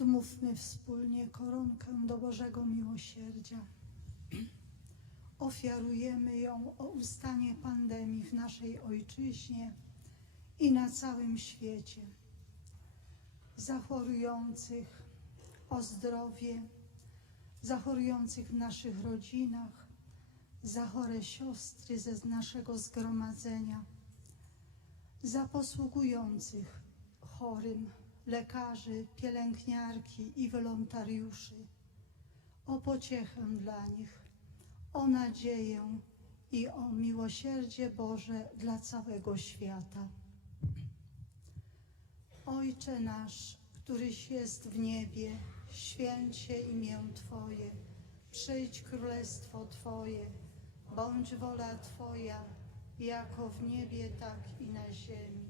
Odmówmy wspólnie koronkę do Bożego Miłosierdzia. Ofiarujemy ją o ustanie pandemii w naszej ojczyźnie i na całym świecie. Za chorujących o zdrowie, za chorujących w naszych rodzinach, za chore siostry ze naszego zgromadzenia, za posługujących chorym, lekarzy, pielęgniarki i wolontariuszy, o pociechę dla nich, o nadzieję i o miłosierdzie Boże dla całego świata. Ojcze nasz, któryś jest w niebie, święć się imię Twoje, przyjdź królestwo Twoje, bądź wola Twoja, jako w niebie, tak i na ziemi.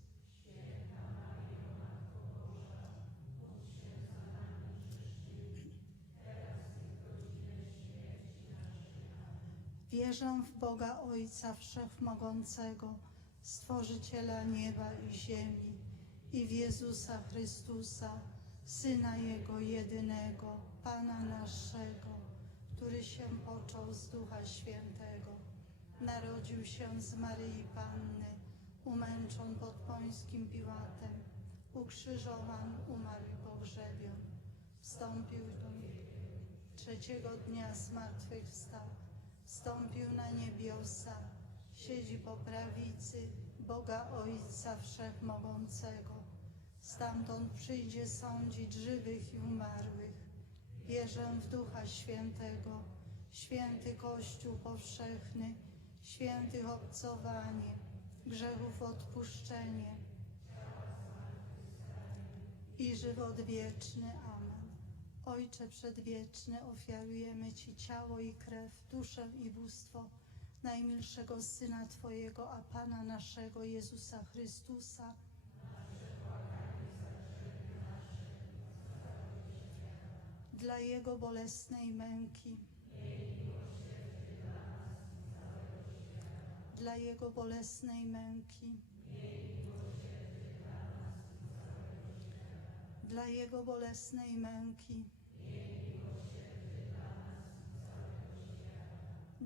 Wierzę w Boga Ojca Wszechmogącego, Stworzyciela nieba i ziemi i w Jezusa Chrystusa, Syna Jego jedynego, Pana naszego, który się począł z Ducha Świętego, narodził się z Maryi Panny, umęczon pod Pońskim Piłatem, ukrzyżowan, umarł i pogrzebion, wstąpił do trzeciego dnia zmartwychwstał, wstąpił na niebiosa, siedzi po prawicy Boga Ojca Wszechmogącego. Stamtąd przyjdzie sądzić żywych i umarłych. Wierzę w Ducha Świętego, święty Kościół powszechny, świętych obcowanie, grzechów odpuszczenie i żywot wieczny. Amen. Ojcze Przedwieczny, ofiarujemy Ci ciało i krew, duszę i bóstwo najmilszego Syna Twojego, a Pana naszego Jezusa Chrystusa, dla Jego bolesnej męki, dla Jego bolesnej męki, dla Jego bolesnej męki,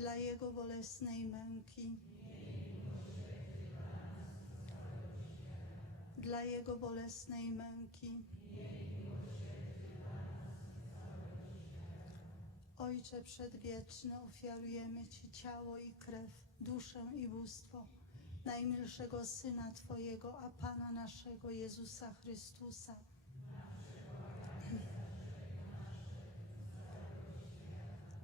dla Jego bolesnej męki. Ojcze Przedwieczny, ofiarujemy Ci ciało i krew, duszę i bóstwo najmilszego Syna Twojego, a Pana naszego Jezusa Chrystusa,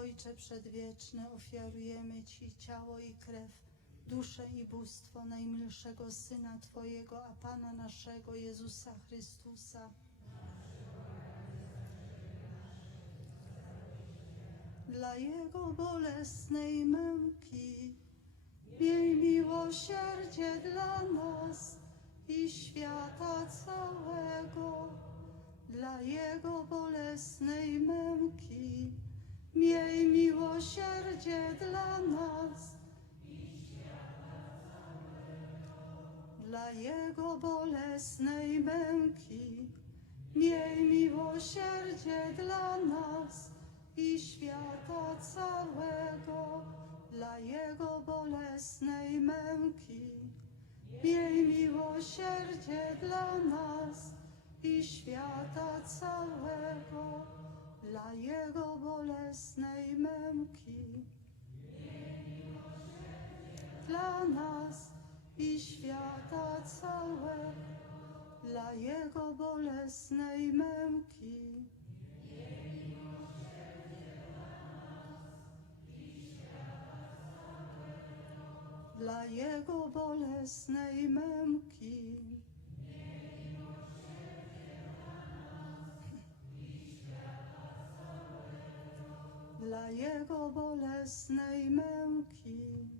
Ojcze Przedwieczny, ofiarujemy Ci ciało i krew, duszę i bóstwo najmilszego Syna Twojego, a Pana naszego Jezusa Chrystusa. Dla Jego bolesnej męki, miej miłosierdzie dla nas i świata całego. Dla Jego bolesnej dla Jego bolesnej męki. Miej miłosierdzie dla nas i świata całego, dla Jego bolesnej męki. Miej miłosierdzie dla nas i świata całego, dla Jego bolesnej męki dla nas i świata całego, dla Jego bolesnej męki. Dla Jego bolesnej męki. Dla Jego bolesnej męki.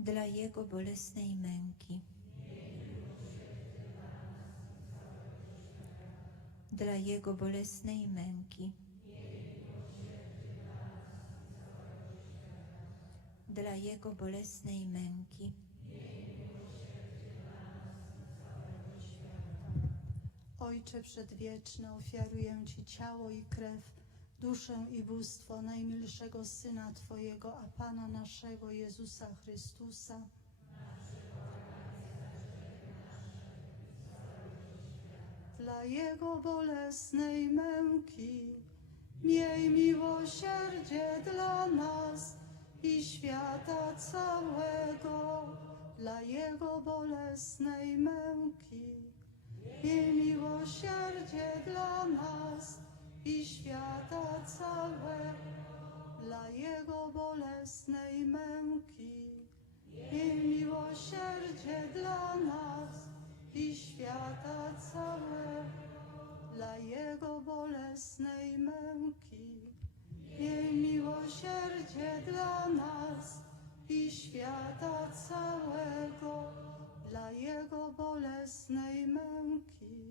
Dla Jego bolesnej męki. Dla Jego bolesnej męki. Dla Jego bolesnej męki. Ojcze Przedwieczny, ofiaruję Ci ciało i krew, duszę i bóstwo najmilszego Syna Twojego, a Pana naszego Jezusa Chrystusa. Dla Jego bolesnej męki, miej miłosierdzie dla nas i świata całego, dla Jego bolesnej męki. Miej miłosierdzie dla nas i świata całego, dla Jego bolesnej męki. Miej miłosierdzie dla nas i świata całego, dla Jego bolesnej męki. Miej miłosierdzie dla nas i świata całego, dla Jego bolesnej męki.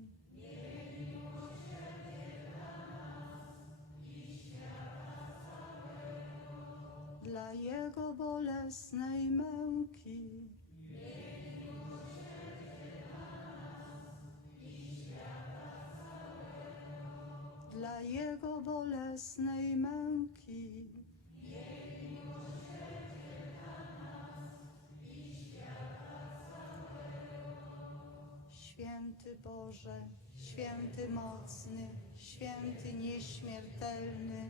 Dla Jego bolesnej męki. dla Jego bolesnej męki. Święty Boże, święty mocny, święty nieśmiertelny,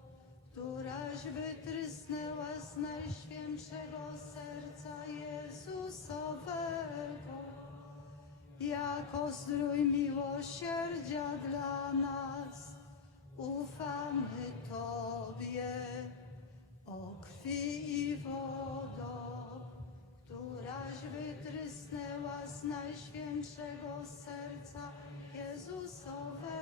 któraś wytrysnęła z najświętszego serca Jezusowego, jako zdrój miłosierdzia dla nas, ufamy Tobie. O krwi i wodo, któraś wytrysnęła z najświętszego serca Jezusowego,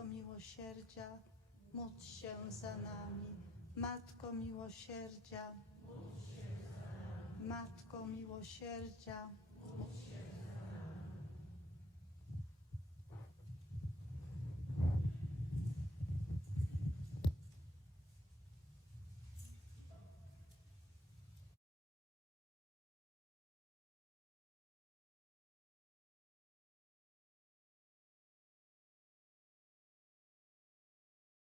Matko miłosierdzia, módl się za nami. Matko miłosierdzia, Matko miłosierdzia,